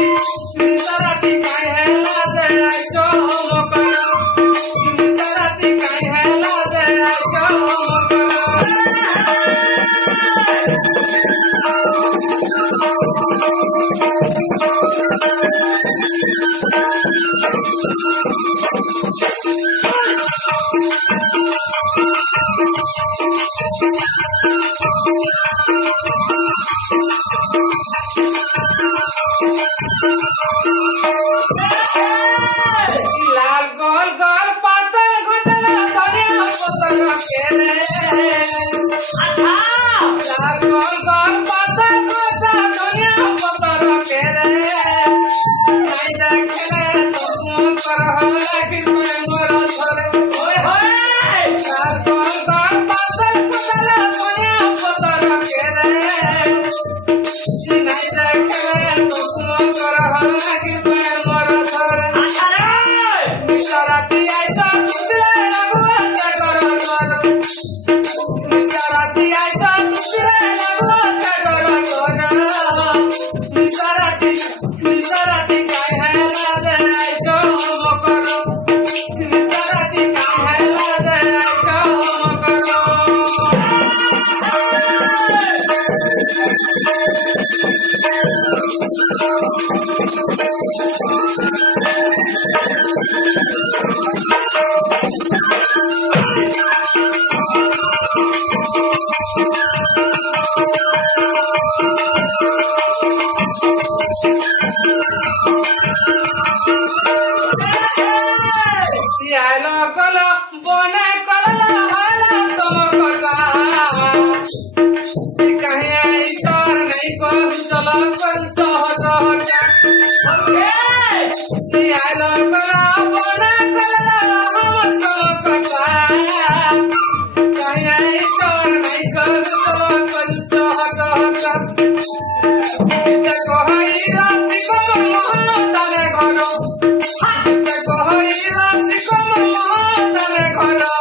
निसराती काय हेला द्यायचो मोकळ निसराती काय हेला द्यायचो मोकळ लाल गोल गोल पातळ घोटला धनिया पतल केले लाल गोल गोल पातळ घोटला धनिया पतल केले नहीं देखले तो तुम करहो लेकिन मैं मोर धरे होय होय लाल गोल गोल पातळ घोटला धनिया पतल केले नहीं देखले तो तुम करहो लेकिन मैं मोर धरे निसराती आयचा दुसरे लागवाचा गरगर निसराती आयचा दुसरे लागवाचा गरगर निसराती काय हेला द्यायचो मोकळ निसराती काय हेला द्यायचो मोकळ सियालो गलो बने कलला हाला तुम कटा कहे ईश्वर नहीं को चलो पंच हट हट सियालो गलो बने कलला हम तुम कटा कहे ईश्वर नहीं को चलो पंच हट हट कहई राति को महादाने घरो कहई राति को महादाने घरो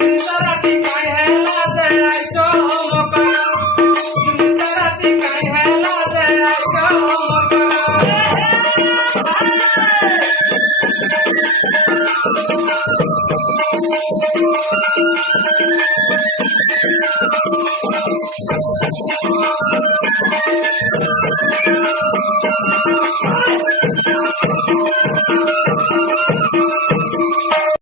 निसराती काय हेला द्यायचो मोकळ निसराती काय हेला द्यायचो मोकळ